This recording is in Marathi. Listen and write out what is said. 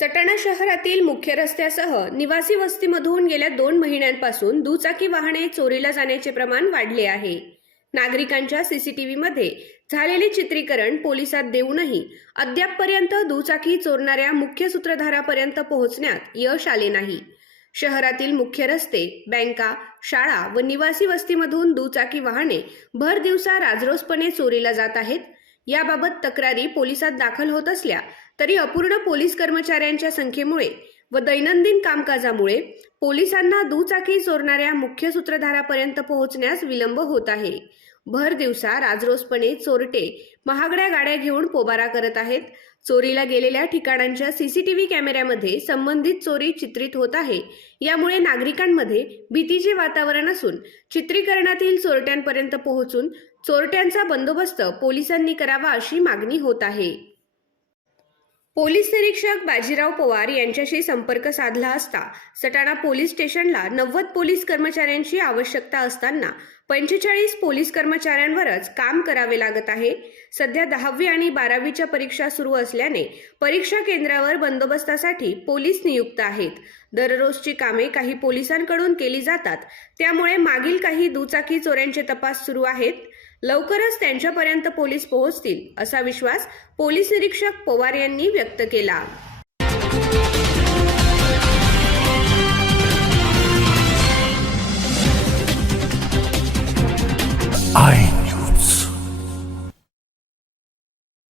सटाणा शहरातील मुख्य रस्त्यासह निवासी वस्तीमधून गेल्या दोन महिन्यांपासून दुचाकी वाहने चोरीला जाण्याचे प्रमाण वाढले आहे. नागरिकांच्या सीसीटीव्हीमध्ये झालेले चित्रीकरण पोलिसात देऊनही अद्यापपर्यंत दुचाकी चोरणाऱ्या मुख्य सूत्रधारापर्यंत पोहोचण्यात यश आले नाही. शहरातील मुख्य रस्ते बँका शाळा व निवासी वस्तीमधून दुचाकी वाहने भर दिवसा राजरोसपणे चोरीला जात आहेत. याबाबत तक्रारी पोलिसात दाखल होत असल्या तरी अपूर्ण पोलीस कर्मचाऱ्यांच्या संख्येमुळे व दैनंदिन कामकाजामुळे पोलिसांना दुचाकी चोरणाऱ्या मुख्य सूत्रधारापर्यंत पोहोचण्यास विलंब होत आहे. भर दिवसा राजरोसपणे चोरटे महागड्या गाड्या घेऊन पोबारा करत आहेत. चोरीला गेलेल्या ठिकाणांच्या सीसीटीव्ही कॅमेऱ्यामध्ये संबंधित चोरी चित्रित होत आहे. यामुळे नागरिकांमध्ये भीतीचे वातावरण असून चित्रीकरणातील चोरट्यांपर्यंत पोहोचून चोरट्यांचा बंदोबस्त पोलिसांनी करावा अशी मागणी होत आहे. पोलीस निरीक्षक बाजीराव पवार यांच्याशी संपर्क साधला असता सटाणा पोलीस स्टेशनला नव्वद पोलीस कर्मचाऱ्यांची आवश्यकता असताना पंचेचाळीस पोलीस कर्मचाऱ्यांवरच काम करावे लागत आहे. सध्या दहावी आणि बारावीच्या परीक्षा सुरू असल्याने परीक्षा केंद्रावर बंदोबस्तासाठी पोलीस नियुक्त आहेत. दररोजची कामे काही पोलिसांकडून केली जातात त्यामुळे मागील काही दुचाकी चोऱ्यांचे तपास सुरू आहेत. लवकरच त्यांच्यापर्यंत पोलीस पोहोचतील असा विश्वास पोलीस निरीक्षक पवार यांनी व्यक्त केला.